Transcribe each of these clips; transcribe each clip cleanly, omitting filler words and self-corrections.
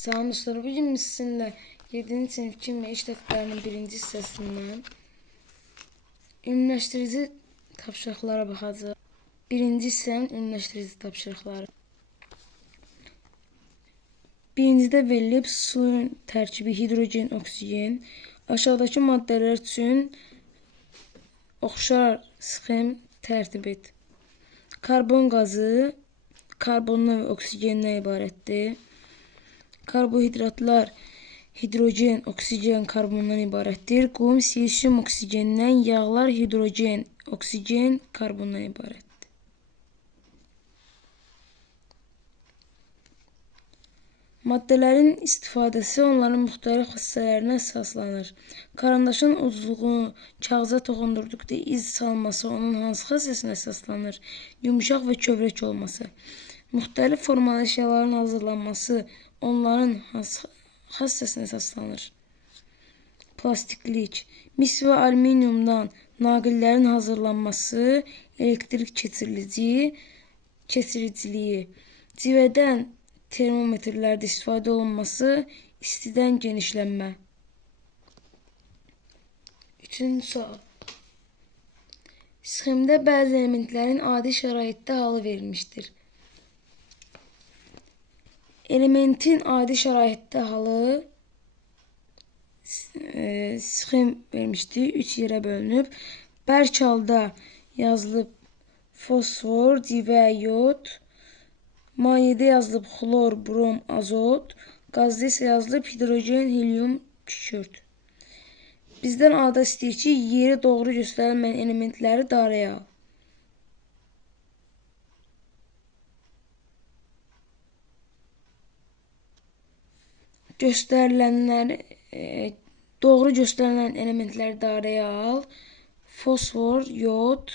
Salam dostlar, bugün biz sizinlə 7-ci sinif kimya iş dəftərinin birinci hissəsindən ümumiləşdirici tapşırıqlara baxacağıq. Birinci hissənin ümumiləşdirici tapşırıqları. Birincidə verilib suyun tərkibi hidrogen, oksigen. Aşağıdakı maddələr üçün oxşar sxem tərtib et. Karbon qazı karbondan və oksigendən ibarətdir. Karbohidratlar hidrogen, oksigen, karbondan ibarətdir. Qum, silisium oksigenden, yağlar hidrogen, oksigen, karbondan ibarətdir. Maddələrin istifadəsi onların müxtəlif xüsusiyyətlərinə əsaslanır. Karandaşın ucluğunu kağıza toxundurduqda iz salması onun hansı xüsusiyyətinə əsaslanır? Yumuşaq və kövrək olması. Müxtəlif formalı əşyaların hazırlanması onların hansı xüsusiyyətinə əsaslanır? Plastiklik. Mis və alüminiumdan naqillərin hazırlanması, elektrik keçiriciliyi, civədən termometrlərdə istifadə olunması, istidən genişlənmə. Üçüncü sual. Sxemdə bəzi elementlərin adi şəraitdə halı verilmişdir. Elementin adi şəraitdə halı sxem vermişdir. 3 yerə bölünüb. Bərk halda yazılıb fosfor, civə, yod. Mayedə yazılıb xlor, brom, azot. Qazda isə yazılıb hidrogen, helium, kükürt. Bizdən ada istəyir ki, yeri doğru göstərilməyən elementləri dairəyə al. Doğru göstərilən elementləri dairəyə al. Fosfor, yod.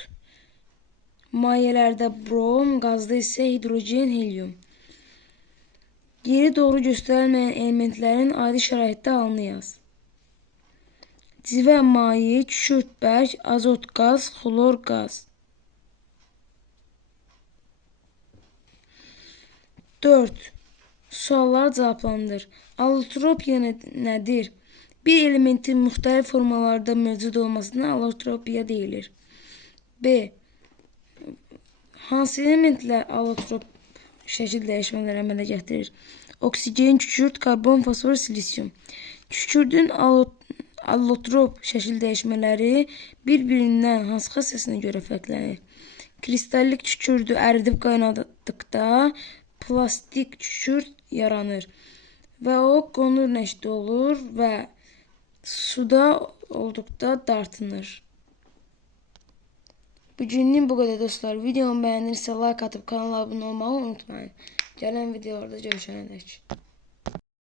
Mayelərdə brom, qazda isə hidrogen, helium. Yeri doğru göstərilməyən elementlərin adi şəraitdə halını yaz. Civə, maye, kükürt, bərk, azot, qaz, xlor, qaz. 4. Sualları cavablandır. Allotropiya nədir? Bir elementin müxtəlif formalarda mövcud olmasına allotropiya deyilir. B. Hansı elementlər allotrop şəkil dəyişmələri əmələ gətirir? Oksigen, kükürt, karbon, fosfor, silisium. Kükürdün allotrop şəkil dəyişmələri bir-birindən hansı xüsusiyyətinə görə fərqlənir? Kristallik kükürdü əridib qaynatdıqda plastik kükürt yaranır və o qonur nəşli olur və suda olduqda dartınır. Bugünlük bu qədər dostlar. Videomu bəyənirsə like atıb kanala abunə olmağı unutmayın. Gələn videolarda görüşənədək.